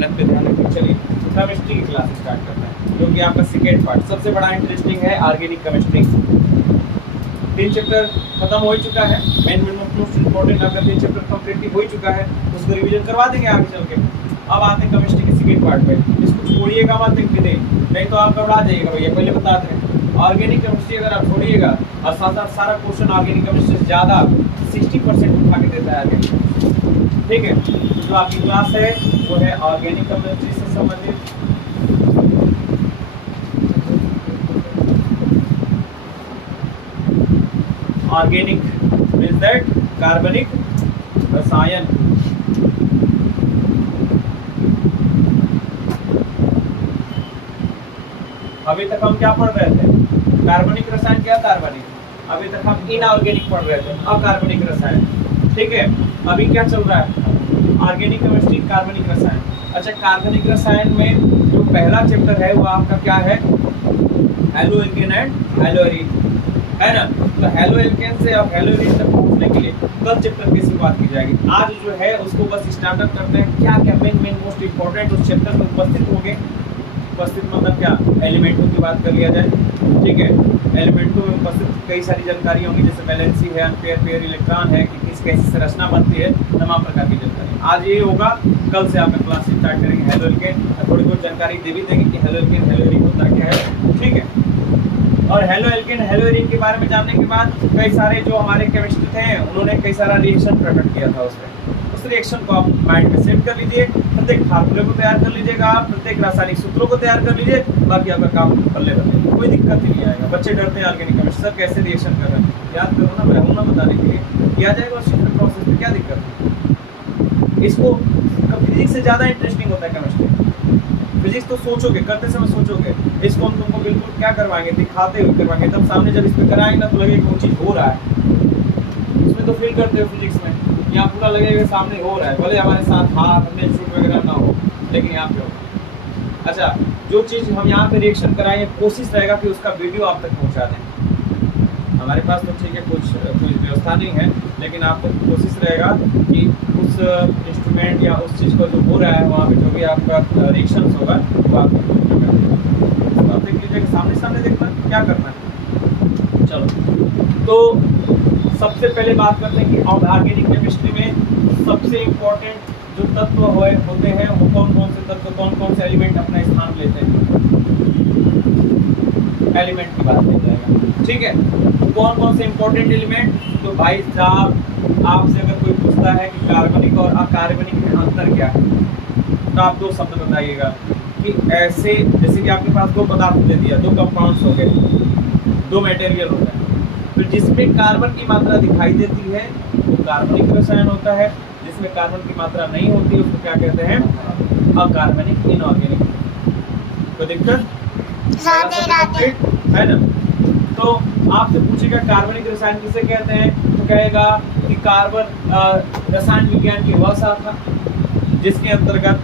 मेहनत पे ध्यान रखें। चलिए केमिस्ट्री की क्लास स्टार्ट करते हैं, जो कि आपका सेकेंड पार्ट सबसे बड़ा इंटरेस्टिंग है, ऑर्गेनिक केमिस्ट्री। 3 चैप्टर खत्म हो ही चुका है, मेन मोस्ट इम्पोर्टेंट आपका 3 चैप्टर कंप्लीट हो ही चुका है, उसको रिवीजन करवा देंगे आगे चल के। अब आते हैं केमिस्ट्री के सेकेंड पार्ट पे। इसको छोड़िएगा मत एक भी नहीं तो आप घबरा जाइएगा भैया, पहले बता दें। ऑर्गेनिक केमिस्ट्री अगर आप छोड़िएगा और साथ साथ सारा क्वेश्चन ऑर्गेनिक केमिस्ट्री से ज़्यादा 60% उठा के देता है ऑर्गेनिक। ठीक है, जो आपकी क्लास है वो है ऑर्गेनिक केमिस्ट्री से संबंधित। ऑर्गेनिक मींस दैट कार्बनिक रसायन। अभी तक हम क्या पढ़ रहे थे? कार्बनिक रसायन। क्या कार्बनिक? अभी तक हम इनऑर्गेनिक पढ़ रहे थे, अकार्बनिक रसायन। ठीक है, अभी क्या चल रहा है? ऑर्गेनिक केमिस्ट्री, कार्बनिक रसायन। अच्छा, कार्बनिक रसायन में जो पहला चैप्टर है वो आपका क्या है? Halo alkane and hello arene, है ना? तो हेलो एल्केन से अब हेलो एरीन तक पहुंचने के लिए कल चैप्टर की शुरुआत की जाएगी। आज जो है उसको बस स्टार्टअप करते हैं। क्या क्या मेन मोस्ट इंपॉर्टेंट उस चैप्टर में उपस्थित होंगे। उपस्थित मतलब क्या? एलिमेंटों की बात कर लिया जाए। ठीक है, एलिमेंटों में उपस्थित कई सारी जानकारी होंगी, जैसे वैलेंसी है, अनपेयर पेयर इलेक्ट्रॉन है, कि किस कैसी संरचना बनती है, तमाम प्रकार की जानकारी आज ये होगा। कल से आप क्लास स्टार्ट करेंगे हेलो एल्केन, थोड़ी बहुत जानकारी दे भी देंगे कि हेलो एल्केन हेलो एरीन होता क्या है। ठीक है, और हेलो एल्केन हेलो एरीन के बारे में जानने के बाद कई सारे जो हमारे केमिस्ट थे उन्होंने कई सारा रिएक्शन प्रकट किया था उसमें। उस रिएक्शन को आप माइंड में सेट कर लीजिए, प्रत्येक फार्मूले को तैयार कर लीजिएगा आप, प्रत्येक रासायनिक सूत्रों को तैयार कर लीजिए, बाकी आपका काम बल्ले बल्ले, कोई दिक्कत ही नहीं आएगा। बच्चे डरते हैं ऑर्गेनिक केमिस्ट्री, सर कैसे रिएक्शन कर रहे हैं, याद करो ना, मैं हूं ना बताने के लिए, किया जाएगा उस प्रोसेस में, क्या दिक्कत है। इसको फिजिक्स से ज़्यादा इंटरेस्टिंग होता है केमिस्ट्री। फिजिक्स तो सोचोगे, करते समय सोचोगे, इसको हम तुमको बिल्कुल क्या करवाएंगे, दिखाते हुए करवाएंगे, एकदम सामने जब इस पर कराएंगे ना तो लगेगा वो चीज़ हो रहा है। इसमें तो फील करते हो फिजिक्स में, यहाँ पूरा लगेगा सामने हो रहा है, भले हमारे साथ हाथ हमने शूट वगैरह ना हो, लेकिन यहाँ पे हो। अच्छा, जो चीज़ हम यहाँ पे रिएक्शन कराएंगे, कोशिश रहेगा कि उसका वीडियो आप तक पहुँचा दें। हमारे पास तो ठीक है कुछ व्यवस्था नहीं है, लेकिन आपको कोशिश रहेगा कि उस इंस्ट्रूमेंट या उस चीज़ को जो हो रहा है वहाँ पे जो भी आपका रिएक्शन होगा वो आप देख लीजिए, सामने सामने देखना क्या करना है। चलो, तो सबसे पहले बात करते हैं कि ऑर्गेनिक केमिस्ट्री में सबसे इम्पोर्टेंट जो तत्व होते हैं वो कौन कौन से तत्व, कौन कौन से एलिमेंट अपना स्थान लेते हैं। एलिमेंट की बात की जाएगा। ठीक है, कौन कौन से इंपॉर्टेंट एलिमेंट। तो भाई साहब, आपसे अगर कोई पूछता है कि कार्बनिक और अकार्बनिक में अंतर क्या है, तो आप 2 शब्द बताइएगा कि ऐसे, जैसे कि आपके पास 2 पदार्थ दे दिया, 2 कंपाउंड्स हो गए, 2 मटेरियल हो गए, तो जिसमें कार्बन की मात्रा दिखाई देती है वो कार्बनिक रसायन होता है, जिसमें कार्बन की मात्रा नहीं होती है उसको क्या कहते हैं? अकार्बनिक, इनऑर्गेनिक। तो दिक्कत है ना? तो आपसे पूछेगा कार्बनिक रसायन किसे कहते हैं, तो कहेगा कि कार्बन रसायन विज्ञान की वह शाखा जिसके अंतर्गत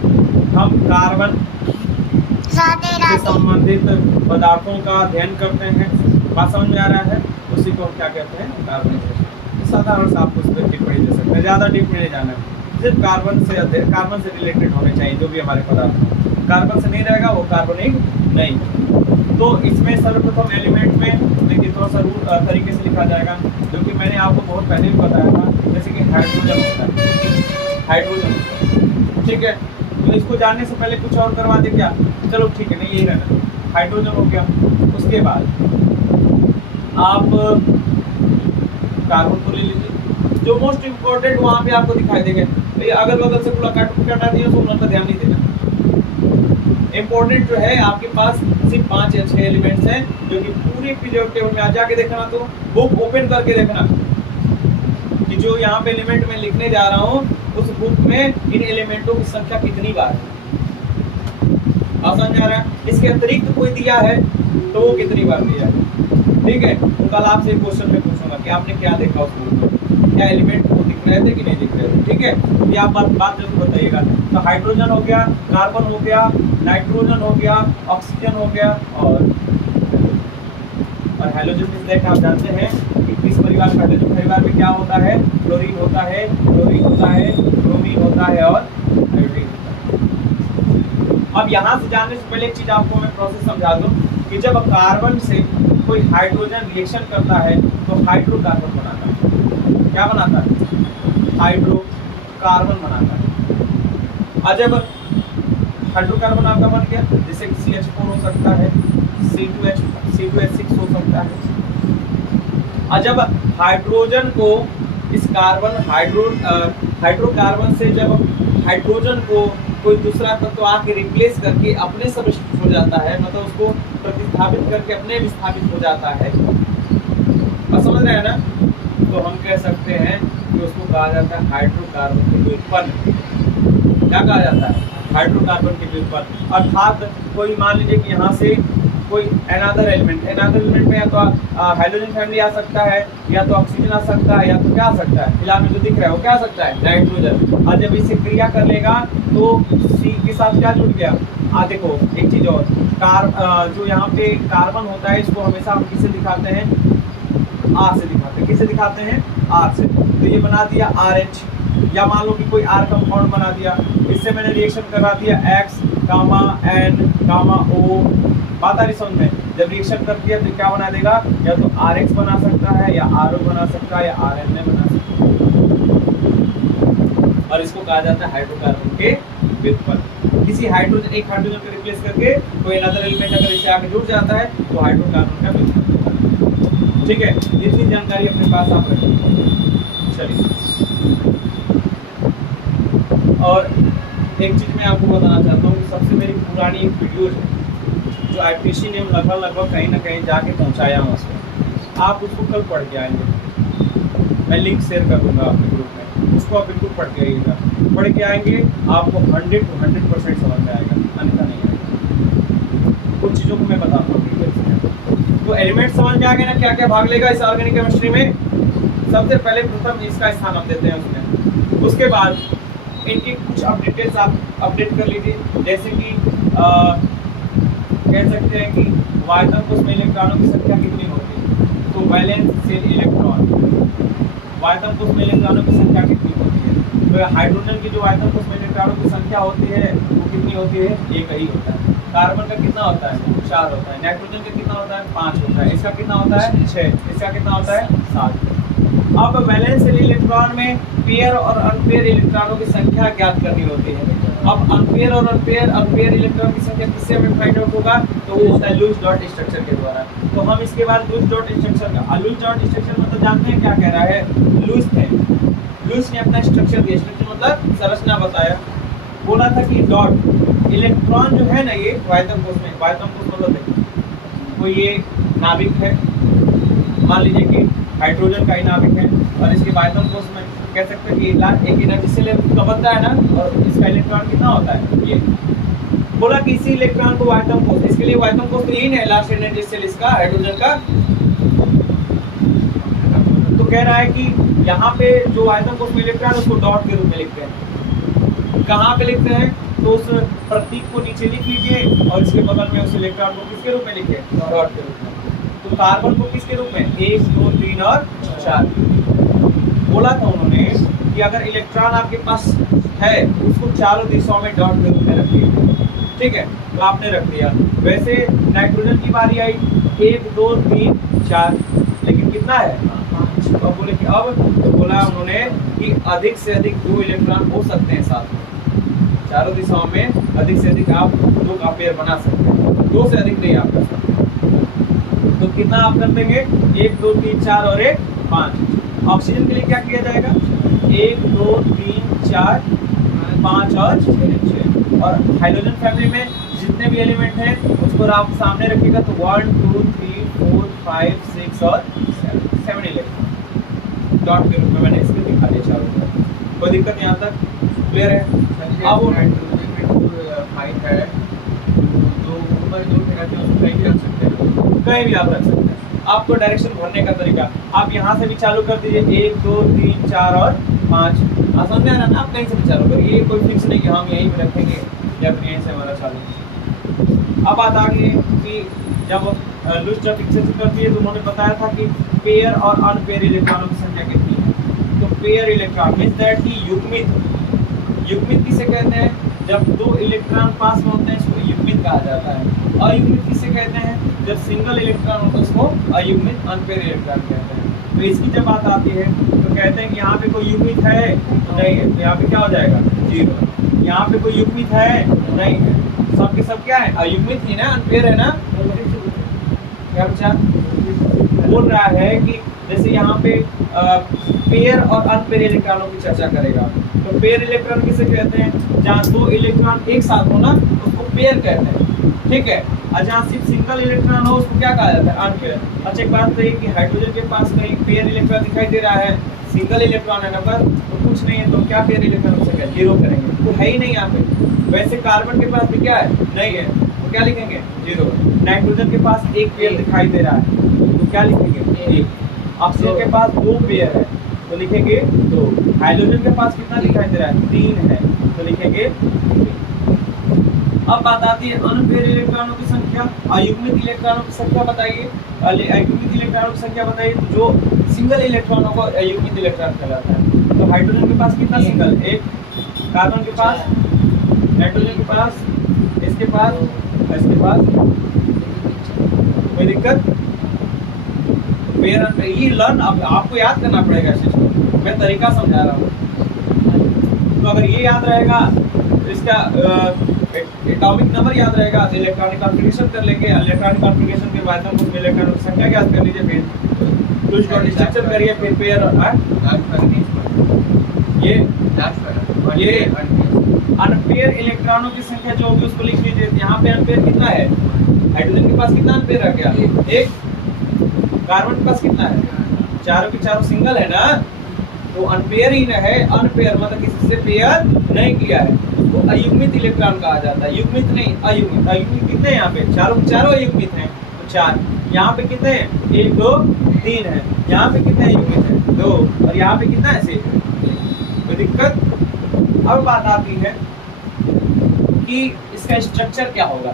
हम कार्बन से संबंधित पदार्थों का अध्ययन करते हैं। बात समझ में आ रहा है? उसी को क्या कहते हैं? कार्बनिक रसायन। साधारण सा आपको उस पर टिप्पणी दे सकते हैं, ज़्यादा डीप में नहीं जाना है, सिर्फ कार्बन से रिलेटेड होने चाहिए जो भी हमारे पदार्थ। कार्बन से नहीं रहेगा वो कार्बनिक नहीं। तो इसमें सर्वप्रथम एलिमेंट में देखिए थोड़ा सा तरीके से लिखा जाएगा, जो कि मैंने आपको बहुत पहले भी बताया था, जैसे कि हाइड्रोजन होता है, हाइड्रोजन। ठीक है, तो इसको जानने से पहले कुछ और करवा दे क्या? चलो ठीक है, नहीं यही रहना। हाइड्रोजन हो गया, उसके बाद आप कार्बन को ले लीजिए, जो मोस्ट इम्पोर्टेंट वहाँ पे आपको दिखाई देंगे। भैया अगल बगल से पूरा कटा दिया तो उन पर ध्यान नहीं देना। इम्पोर्टेंट जो है आपके पास सिर्फ 5 या 6 एलिमेंट्स हैं, जो कि पूरे पीरियड टेबल में आ जाके देखना, तो बुक ओपन करके देखना कि जो यहाँ पे एलिमेंट में लिखने जा रहा हूँ उस बुक में इन एलिमेंटों की संख्या कितनी बार है। समझ आ रहा है? इसके अतिरिक्त कोई दिया है तो वो कितनी बार दिया है। ठीक है, तो कल आपसे क्वेश्चन में पूछूंगा कि आपने क्या देखा उस बुक में, क्या एलिमेंट वो दिख रहे थे कि नहीं दिख रहे थे। ठीक है, ये आप बात जरूर बताइएगा। तो हाइड्रोजन हो गया, कार्बन हो गया, नाइट्रोजन हो गया, ऑक्सीजन हो गया, और हेलोजन देखा आप जानते हैं कि किस परिवार में, हेलोजन परिवार में क्या होता है? क्लोरीन होता है, क्लोरीन होता है, ब्रोमीन होता है और आयोडीन होता है। अब यहाँ से जाने से पहले एक चीज आपको मैं प्रोसेस समझा दूं कि जब कार्बन से कोई हाइड्रोजन रिएक्शन करता है तो हाइड्रोकार्बन बनाता है। क्या बनाता है? हाइड्रोकार्बन बनाता है। और जब हाइड्रोकार्बन आपका बन गया, जैसे CH4 हो सकता है, C2H6 हो सकता है। और जब हाइड्रोजन को इस हाइड्रोकार्बन से जब हाइड्रोजन को कोई दूसरा तत्व आके रिप्लेस करके अपने सब्स्टिट्यूट हो जाता है, मतलब उसको प्रतिस्थापित करके अपने विस्थापित हो जाता है, और समझ रहे हैं ना, तो हम कह सकते हैं कि उसको कहा जाता है हाइड्रोकार्बन के व्युत्पन्न। क्या कहा जाता है? हाइड्रोकार्बन के व्युत्पन्न। अर्थात कोई मान लीजिए कि यहाँ से कोई अनदर एलिमेंट में या तो हाइड्रोजन फैमिली आ सकता है, या तो ऑक्सीजन आ सकता है, या तो क्या आ सकता है, फिलहाल में जो दिख रहा है वो क्या आ सकता है? नाइट्रोजन। और जब इसे क्रिया कर लेगा तो C के साथ क्या जुड़ गया? देखो एक चीज और, जो यहाँ पे कार्बन होता है इसको हमेशा हम किससे दिखाते हैं? R से दिखाते हैं। किससे दिखाते हैं? R से। तो ये बना दिया RH, या मान लो कि कोई R कंपाउंड बना दिया, इससे मैंने रिएक्शन करा दिया X, N, O। बात आ रही समझ में? जब रिएक्शन करती है तो क्या बना देगा? या तो RH बना सकता है, या RO बना सकता है, या RNA बना सकता है। और इसको कहा जाता है हाइड्रोकार्बन के व्युत्पन्न। किसी हाइड्रोजन, एक हाइड्रोजन को रिप्लेस करके कोई अनदर एलिमेंट अगर इससे आके जुड़ जाता है तो हाइड्रोकार्बन का व्युत्पन्न। ठीक है, इतनी जानकारी अपने पास आप रखें। चलिए, और एक चीज मैं आपको बताना चाहता हूँ, सबसे मेरी पुरानी एक वीडियो है जो IPC ने लगभग कहीं ना कहीं जाके पहुंचाया हूँ उसमें, आप उसको कल पढ़ के आएंगे। मैं लिंक शेयर कर दूंगा आपके ग्रुप में, उसको आप बिल्कुल पढ़ के आइएगा। पढ़ के आएंगे आपको 100% समझ में आएगा, अन्यथा नहीं आएगा। कुछ चीज़ों को मैं बताता हूँ डिटेल से। तो एलिमेंट समझ में आ गए ना, क्या क्या भाग लेगा इस ऑर्गेनिक केमिस्ट्री में। सबसे पहले प्रथम इसका स्थान हम देते हैं उसमें। उसके बाद इनकी कुछ डिटेल्स आप अपडेट कर लीजिए, जैसे कि कह सकते हैं कि वायतन कोश में इलेक्ट्रॉनों की संख्या कितनी होती है? तो वैलेंस शेल इलेक्ट्रॉन, वायतन कोश में इलेक्ट्रॉनों की संख्या कितनी होती है? तो हाइड्रोजन की जो वायतन कोश में इलेक्ट्रॉनों की संख्या होती है वो कितनी होती है? एक ही होता है। कार्बन का कितना होता है? 4 होता है। नाइट्रोजन का कितना होता है? 5 होता है। इसका कितना होता है? 6। इसका कितना होता है? 7। अब वैलेंस शेल इलेक्ट्रॉन में पेयर और अनपेयर इलेक्ट्रॉनों की संख्या ज्ञात करनी होती है। अब अनपेयर और अनपेयर इलेक्ट्रॉन की संख्या किससे हमें फाइंड आउट होगा? तो वो होता है लूज डॉट स्ट्रक्चर के द्वारा। तो हम इसके बाद लूज डॉट स्ट्रक्चर का, लूज डॉट स्ट्रक्चर मतलब जानते हैं क्या कह रहा है? लूज ने अपना स्ट्रक्चर दिया, स्ट्रक्चर मतलब संरचना बताया। बोला था कि डॉट इलेक्ट्रॉन जो है ना, ये वायतन कोश में, वायतन कोश मतलब कोई ये नाभिक है, मान लीजिए कि हाइड्रोजन का ही नाभिक है, और इसके वायतन कोश में कह सकते हैं कि एक एनर्जी सेल का बनता है ना, और इसका इलेक्ट्रॉन कितना होता है? ये बोला कि इसी इलेक्ट्रॉन को वायतन कोश, इसके लिए वायतन कोश यही है लास्ट एनर्जी सेल इसका हाइड्रोजन का। तो कह रहा है कि यहाँ पे जो वायतन कोश में इलेक्ट्रॉन उसको डॉट के रूप में लिखते हैं। कहाँ पे लिखते हैं? तो उस प्रतीक को नीचे लिख लीजिए, और इसके बगल में उस इलेक्ट्रॉन को किसके रूप में लिखे? डॉट के रूप में। तो कार्बन को किसके रूप में? 1, 2, 3 और 4। बोला था उन्होंने कि अगर इलेक्ट्रॉन आपके पास है उसको चारों दिशाओं में डॉट के रूप में रखिए। ठीक है, तो आपने रख दिया। वैसे नाइट्रोजन की बारी आई, 1, 2, 3, 4, लेकिन कितना है? 5। तो बोले कि अब, तो बोला उन्होंने कि अधिक से अधिक 2 इलेक्ट्रॉन हो सकते हैं साथ में, चारों दिशाओं में अधिक से अधिक आप 2 का पेयर बना सकते हैं, 2 से अधिक नहीं आप कर सकते। तो कितना आप कर देंगे? 1, 2, 3, 4 और 1, 5। ऑक्सीजन के लिए क्या किया जाएगा? 1, 2, 3, 4, 5 और 6। और हाइड्रोजन फैमिली में जितने भी एलिमेंट हैं उसको आप सामने रखिएगा, तो 1, 2, 3, 4, 5, 6 और 7 इलेक्ट्रॉन डॉट के रूप में मैंने इसके दिखा दिया चारों। कोई दिक्कत यहाँ तक क्लियर है? अब फाइट है तो ऊपर जो कहीं भी रख सकते हैं, कहीं भी आप रख सकते हैं। आपको डायरेक्शन भरने का तरीका आप यहाँ से भी चालू कर दीजिए, 1, 2, 3, 4 और 5। समझ में आ रहा है ना? आप कहीं से भी चालू करिए, कोई फिक्स नहीं कि हम यहीं पे रखेंगे या फिर यहीं से हमारा चालू। अब बात आ गई कि जब लूज डॉट स्ट्रक्चर करती है तो उन्होंने बताया था कि पेयर और अनपेयर इलेक्ट्रॉनों की संख्या कितनी है। तो पेयर इलेक्ट्रॉन मीन्स दैट कि युग्मित किसे कहते हैं? जब दो इलेक्ट्रॉन पास में होते हैं इसको युग्मित कहा जाता है। अयुग्मित किसे कहते हैं? जब सिंगल इलेक्ट्रॉन होता है उसको अयुग्मित अनपेयर इलेक्ट्रॉन कहते हैं। तो इसकी जब बात आती है तो कहते हैं कि यहाँ पे कोई युग्मित है नहीं है, तो यहाँ पे क्या हो जाएगा 0। यहाँ पे कोई युग्मित है नहीं है, सब के सब क्या है अयुग्मित ही ना, अनपेयर है ना। क्या बच्चा बोल रहा है कि जैसे यहाँ पे पेयर और अनपेयर इलेक्ट्रॉनों की चर्चा करेगा। तो पेयर इलेक्ट्रॉन किसे कहते हैं? जहाँ दो इलेक्ट्रॉन एक साथ हो ना उसको पेयर कहते हैं, ठीक है। और जहाँ सिर्फ सिंगल इलेक्ट्रॉन हो उसको क्या कहा जाता है? अनपेयर। अच्छा एक बात है कि हाइड्रोजन के पास कहीं पेयर इलेक्ट्रॉन दिखाई दे रहा है, सिंगल इलेक्ट्रॉन है नंबर तो कुछ नहीं है, तो क्या पेयर इलेक्ट्रॉन हो सकेगा? 0 करेंगे, तो है ही नहीं यहाँ पे। वैसे कार्बन के पास भी क्या है? नहीं है, तो क्या लिखेंगे? 0। नाइट्रोजन के पास एक पेयर दिखाई दे रहा है, तो क्या लिखेंगे? 1। ऑक्सीजन के पास 2 पेयर है, तो लिखेंगे 2। हाइड्रोजन के पास कितना दिखाई दे रहा है? 3 है, तो लिखेंगे 3। अब बात आती है अनपेयर इलेक्ट्रॉनों की संख्या। अयुग्मित इलेक्ट्रॉनों की संख्या बताइए, अयुग्मित इलेक्ट्रॉनों की संख्या बताइए। तो जो सिंगल इलेक्ट्रॉनों को अयुग्मित इलेक्ट्रॉन कहलाता है। तो हाइड्रोजन के पास कितना सिंगल? 1। कार्बन के पास, नाइट्रोजन के पास, इसके पास, इसके पास, कोई दिक्कत? पेयर अनपेयर ये लर्न आपको याद करना पड़ेगा, मैं तरीका समझा रहा हूँ। तो अगर ये याद रहेगा तो इसका एटॉमिक नंबर याद रहेगा, तो इलेक्ट्रॉनिक कॉन्फ़िगरेशन कर लेंगे। इलेक्ट्रॉनिक कॉन्फ़िगरेशन के बाद हम उसमें इलेक्ट्रॉनों की संख्या ज्ञात कर लीजिए, फिर कुछ स्ट्रक्चर करिए, फिर पेयर ये अनपेयर इलेक्ट्रॉनों की संख्या जो होगी उसको लिख लीजिए। यहाँ पे अनपेयर कितना है? हाइड्रोजन के पास कितना अनपेयर रह गया? 1। कार्बन के पास कितना है? चारों के चारों सिंगल है ना, तो अनपेयर ही न है। अनपेयर मतलब किसी से पेयर नहीं किया है, उसको अयुग्मित इलेक्ट्रॉन कहा जाता है। युग्मित नहीं, अयुग्मित। अयुग्मित कितने हैं यहाँ पे? चारों के चारों अयुग्मित हैं, तो 4। यहाँ पे कितने हैं? 1 2 3 है। यहाँ पे कितने अयुग्मित हैं? 2। और यहाँ पे कितना है? 6। कोई दिक्कत? अब बात आती है कि इसका स्ट्रक्चर क्या होगा।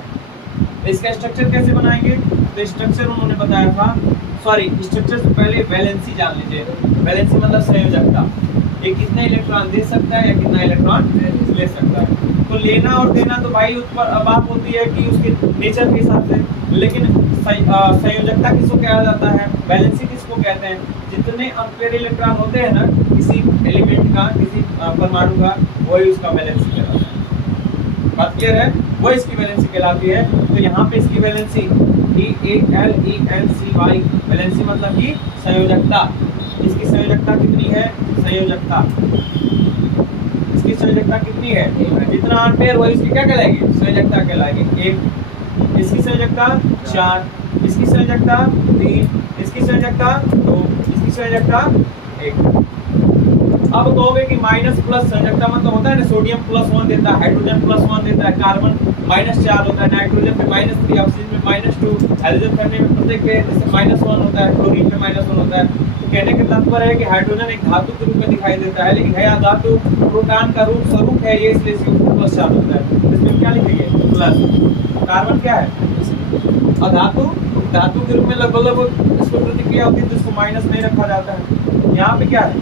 इसका स्ट्रक्चर कैसे बनाएंगे? तो स्ट्रक्चर उन्होंने बताया था, सॉरी स्ट्रक्चर से पहले वैलेंसी जान लीजिए। वैलेंसी मतलब संयोजकता, ये कितने इलेक्ट्रॉन दे सकता है या कितना इलेक्ट्रॉन ले सकता है। तो लेना और देना तो भाई उस पर बात होती है कि उसके नेचर के हिसाब से, लेकिन संयोजकता किसको कहा जाता है? वैलेंसी किसको कहते हैं? जितने अनपेयर इलेक्ट्रॉन होते हैं ना किसी एलिमेंट का, किसी परमाणु का, वही उसका वैलेंसी कहलाता है। बात क्लियर है? वो इसकी वैलेंसी कहलाती है। तो यहाँ पे इसकी वैलेंसी EALENCY, वैलेंसी मतलब कि संयोजकता। इसकी संयोजकता कितनी है? संयोजकता इसकी संयोजकता कितनी है? जितना अनपेयर वही इसकी क्या कहलाएगी? संयोजकता कहलाएगी। 1। इसकी संयोजकता 4, इसकी संयोजकता 3, इसकी संयोजकता 2, इसकी संयोजकता 1। अब कहोगे कि माइनस प्लस संयोजकता मतलब होता है ना, सोडियम +1 देता है, हाइड्रोजन +1 देता है, कार्बन -4 होता है, नाइट्रोजन में -3, ऑक्सीजन में -2, हाइड्रोजन करने में प्रत्येक जैसे -1 होता है, क्लोरीन में -1 होता है। तो कहने का तात्पर्य है कि हाइड्रोजन एक धातु के रूप में दिखाई देता है, लेकिन है धातु, प्रोटॉन का रूप स्वरूप है ये, इसलिए इसके ऊपर +4 होता है। इसमें क्या लिखेंगे? प्लस। कार्बन क्या है? अधातु, धातु के रूप में लगभग इसको प्रतिक्रिया होती है, तो इसको माइनस नहीं रखा जाता है। यहाँ पे क्या है?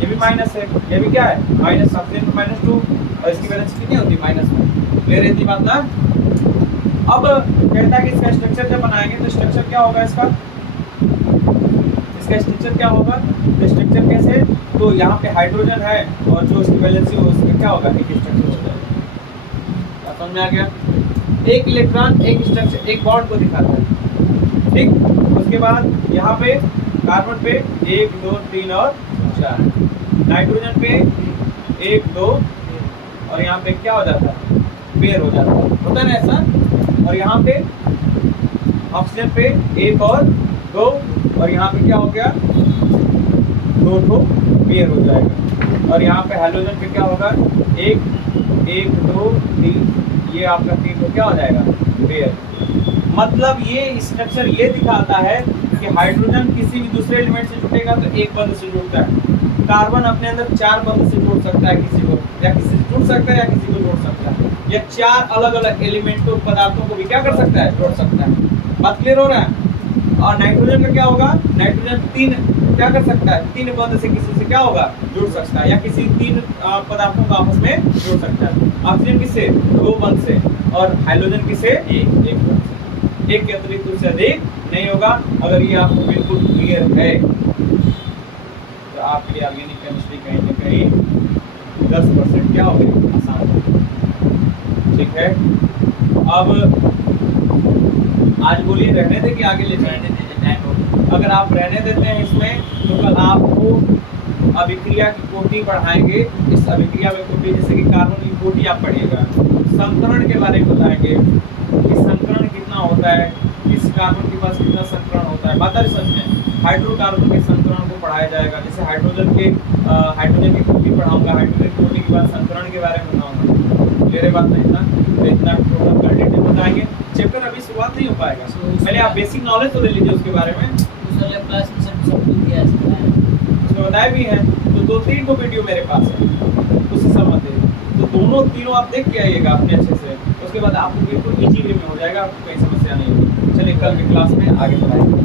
ये भी माइनस है, ये भी क्या है? माइनस। ऑक्सीजन में -2 और इसकी वैलेंसी कितनी होती है? -1। क्लियर रहती बात ना? अब कहता है कि इसका स्ट्रक्चर जब बनाएंगे तो स्ट्रक्चर क्या होगा इसका? इसका स्ट्रक्चर क्या होगा? तो स्ट्रक्चर कैसे? तो यहाँ पे हाइड्रोजन है और जो इसकी वैलेंसी हो उसका क्या होगा? एक स्ट्रक्चर हो जाएगा। समझ में आ गया? एक इलेक्ट्रॉन एक स्ट्रक्चर, एक बॉन्ड को दिखाता है, ठीक। उसके बाद यहाँ पे कार्बन पे 1 2 3 और 4, नाइट्रोजन पे 1 2 और यहाँ पे क्या हो जाता है? पेयर हो जाता है, होता है ना ऐसा। और यहाँ पे ऑक्सीजन पे 1 और 2 और यहाँ पे क्या हो गया? 2 पेयर हो जाएगा। और यहाँ पे हाइड्रोजन पे क्या होगा? 1 2 3, ये आपका 3 क्या हो जाएगा? पेयर। मतलब ये स्ट्रक्चर ये दिखाता है कि हाइड्रोजन किसी भी दूसरे एलिमेंट से जुड़ेगा तो एक बंध से जुड़ता है। कार्बन अपने अंदर 4 बंध से जोड़ सकता है किसी को, या किसी से जुड़ सकता है या किसी को जोड़ सकता है, या 4 अलग अलग एलिमेंटों पदार्थों को भी क्या कर सकता है? जोड़ सकता है। बात क्लियर हो रहा है? और नाइट्रोजन का क्या होगा? नाइट्रोजन 3 क्या कर सकता है, 3 बंध से किसी से क्या होगा, जुड़ सकता है, या किसी 3 पदार्थों को आपस में जोड़ सकता है। ऑक्सीजन किससे, 2 बंध से, और हाइड्रोजन किससे, 1 बंध से। एक के अतिरिक्त उससे अधिक नहीं होगा। अगर ये आपको बिल्कुल क्लियर है तो आपके लिए ऑर्गेनिक केमिस्ट्री कहीं ना कहीं 10% क्या हो गई, आसान हो। ठीक है, अब आज बोलिए रहने दे कि आगे ले जाने दे। अगर आप रहने देते हैं इसमें तो कल आपको अभिक्रिया की कोटि पढ़ाएंगे। इस अभिक्रिया में कोटि जैसे कि कार्बन की कोटि आप पढ़िएगा, संकरण के बारे में बताएंगे कि संकरण कितना होता है, किस कार्बन के पास कितना संकरण होता है। बात समझ में, हाइड्रोकार्बन के संकरण को पढ़ाया जाएगा। जैसे हाइड्रोजन की कोटि पढ़ाऊंगा, हाइड्रोजन की कोटि के बाद संकरण के बारे में बताऊंगा। मेरे बात नहीं था तो इतना टोटल क्वांटिटी बताएंगे। चैप्टर अभी शुरुआत नहीं हो पाएगा, पहले आप बेसिक नॉलेज तो ले लीजिए उसके बारे में। क्लास में सब दिया है, उसमें बताए भी हैं, तो 2-3 को वीडियो मेरे पास है उससे संबंधित, तो दोनों तीनों आप देख के आइएगा अपने अच्छे से। उसके बाद आपको बिल्कुल इजी वे में हो जाएगा, आपको कोई समस्या नहीं होगी। चलिए कल की क्लास में आगे बढ़ाएंगे।